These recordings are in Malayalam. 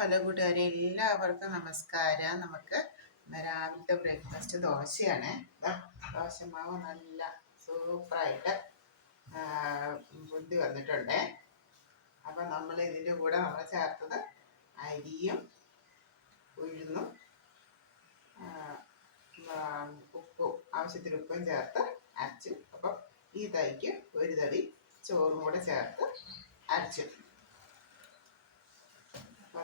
ഹലോ കൂട്ടുകാരെ എല്ലാവർക്കും നമസ്കാരം. നമുക്ക് രാവിലത്തെ ബ്രേക്ക്ഫാസ്റ്റ് ദോശയാണ്. ദോശമാവ് നല്ല സൂപ്പറായിട്ട് ബുദ്ധി വന്നിട്ടുണ്ട്. അപ്പം നമ്മൾ ഇതിന്റെ കൂടെ നമ്മൾ ചേർത്തത് അരിയും ഉഴുന്നും ഉപ്പും ആവശ്യത്തിന് ഉപ്പും ചേർത്ത് അരച്ചു. അപ്പം ഈ തൈക്ക് ഒരു തടി ചോറും കൂടെ ചേർത്ത് അരച്ചു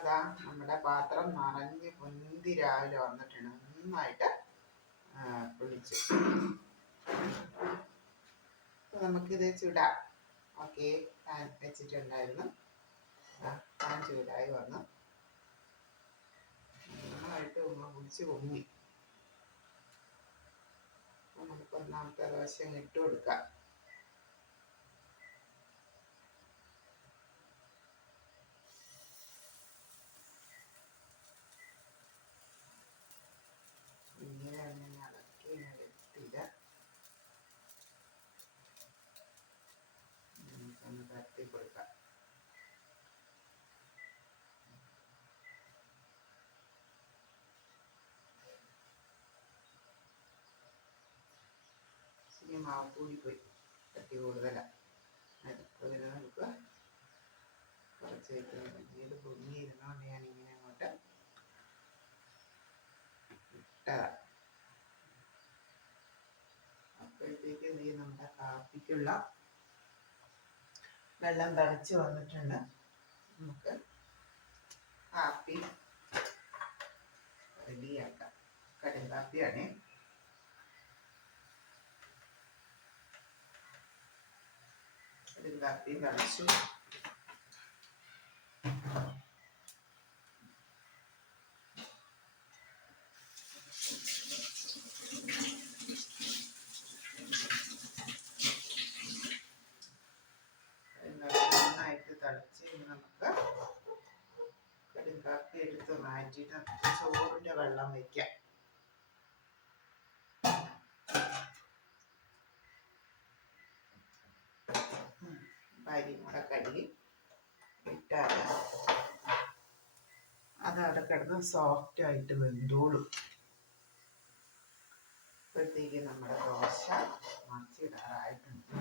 അതാ നമ്മുടെ പാത്രം നിറഞ്ഞ് പൊന്തി രാവിലെ വന്നിട്ടുണ്ട് നന്നായിട്ട് പൊളിച്ചു. നമുക്കിത് ചുടാം. ഓക്കെ വെച്ചിട്ടുണ്ടായിരുന്നു. പാൻ ചൂടായി വന്നു. നന്നായിട്ട് ഉമ്മ കുടിച്ച് പൊങ്ങി. നമുക്ക് ഒന്നാമത്തെ ദോശ ഇട്ട് കൊടുക്കാം. കൂടിപ്പോയി. തട്ടി കൂടുതലാണ് കുറച്ച് വെക്കുന്നത് പൊങ്ങിയിരുന്നോണ്ട് ഞാൻ ഇങ്ങനെ അങ്ങോട്ട് ഇട്ടതാ. അപ്പോഴത്തേക്ക് നീ നമ്മുടെ കാപ്പിക്കുള്ള വെള്ളം തിളച്ച് വന്നിട്ടുണ്ട്. നമുക്ക് കാപ്പി റെഡിയാക്കാം കടും തിളച്ചു എന്നിട്ട് നന്നായിട്ട് തിളച്ച് ഇനി നമുക്ക് വെള്ളം വയ്ക്കാം അരിയും കൂടെ ഇട്ടാൽ അത് അവിടെ കിടന്ന് സോഫ്റ്റ് ആയിട്ട് വെന്തോളും. അപ്പോഴത്തേക്ക് നമ്മുടെ ദോശ മറിച്ചിടാറായിട്ടുണ്ട്.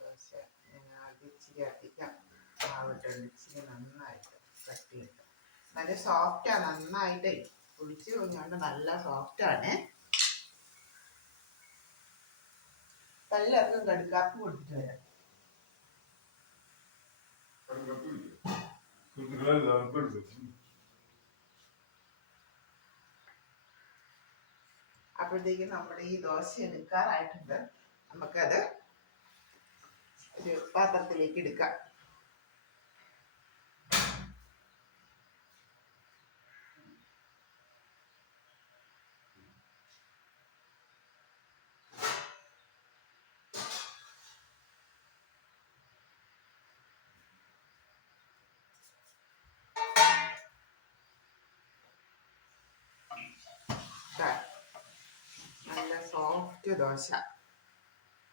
ദോശ ഞാൻ ആദ്യം ഇച്ചിരി അധികം ആവട്ടുണ്ട് ഇച്ചിരി നന്നായിട്ട് കട്ടിയിട്ട്. നല്ല സോഫ്റ്റാണ് നന്നായിട്ട്. പൊളിച്ച് കഴിഞ്ഞുകൊണ്ട് നല്ല സോഫ്റ്റാണ് എല്ലാവർക്കും കടുക്കാപ്പ് കൊടുത്തിട്ട് വരാം. അപ്പോഴത്തേക്കും നമ്മുടെ ഈ ദോശ എടുക്കാറായിട്ടുണ്ട് നമുക്കത് ഒരു പാത്രത്തിലേക്ക് എടുക്കാം ദാ, നല്ല സോഫ്റ്റ് ദോശ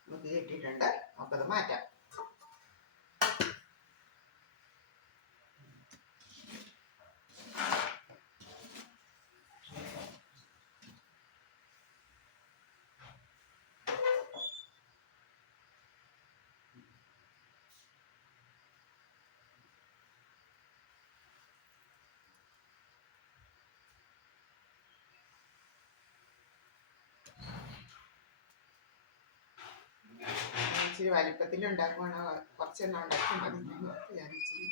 നമുക്ക് കിട്ടിയിട്ടുണ്ട്. നമുക്കത് മാറ്റാം. ഇച്ചിരി വലിപ്പത്തിൽ ഉണ്ടാക്കുവാണ്. കുറച്ചെണ്ണം ഉണ്ടാക്കി മതി. ഞാൻ ഇച്ചിരി